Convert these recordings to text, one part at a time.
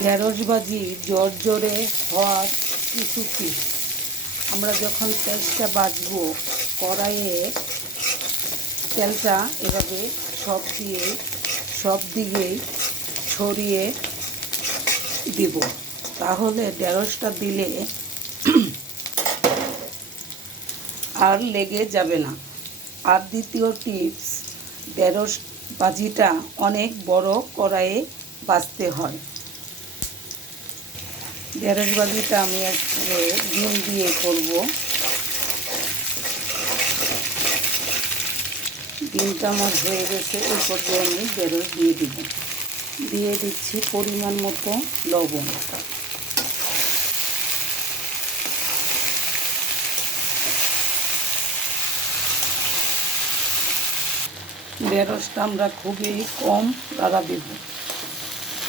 ঢেঁড়সবাজি জোর জোরে হওয়ার কিছু টিপস আমরা যখন তেলটা বাজবো কড়াইয়ে তেলটা এভাবে সব দিয়ে, সব দিকেই ছড়িয়ে দিব। তাহলে ঢেঁড়সটা দিলে আর লেগে যাবে না। আর দ্বিতীয় টিপস ঢেঁড়স ভাজিটা অনেক বড় কড়াইয়ে বাজতে হয়। ঢেঁড়স ভাজিটা আমি আজকে ডিম দিয়ে করব। ডিমটা আমার হয়ে গেছে এই পর্যায়ে আমি ঢেঁড়স দিয়ে দিব। দিয়ে দিচ্ছি পরিমাণ মতো লবণ। ঢেঁড়সটা আমরা খুবই কম লাড়া দেব।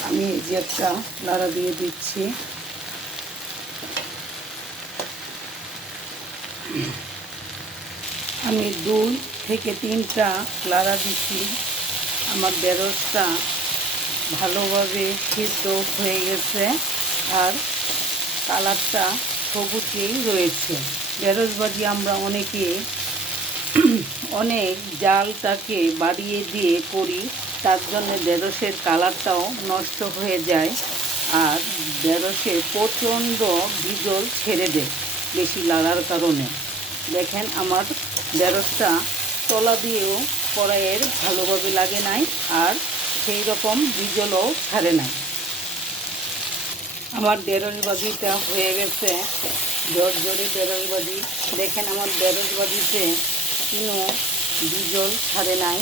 আমি যে একটা লাড়া দিয়ে দিচ্ছি। আমি দুই থেকে তিনটা লাড়া দিচ্ছি আমার ঢেঁড়সটা ভালোভাবে সিদ্ধ হয়ে গেছে আর কালারটা সবুজেই রয়েছে। ভাজি আমরা অনেকে অনেক জালটাকে বাড়িয়ে দিয়ে করি, তার জন্য ঢেঁড়সের কালারটাও নষ্ট হয়ে যায় আর ঢেঁড়সে প্রচণ্ড বিজল ছেড়ে দেয়। বেশি লাগার কারণে। দেখেন আমার ঢেঁড়সটা তলা দিয়েও কড়াইয়ের ভালোভাবে লাগে নাই আর সেই রকম বিজলও ছাড়ে নাই। আমার ঢেঁড়স বাজিটা হয়ে গেছে। জোর জোরে ঢেঁড়স বাজি দেখেন আমার ঢেঁড়স বাজিতে কোনো বিজল ছাড়ে নাই।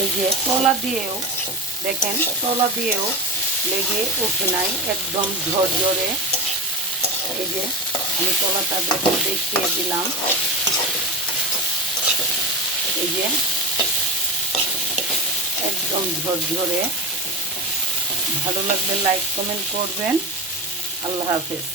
এই যে তলা দিয়েও, দেখেন তলা দিয়েও লেগে ওঠে নাই। একদম ঝরঝরে। এই যে আমি কলাটা দেখে, দেখিয়ে দিলাম। এই যে, একদম ঝরঝরে। ভালো লাগলে লাইক কমেন্ট করবেন। আল্লাহ হাফেজ।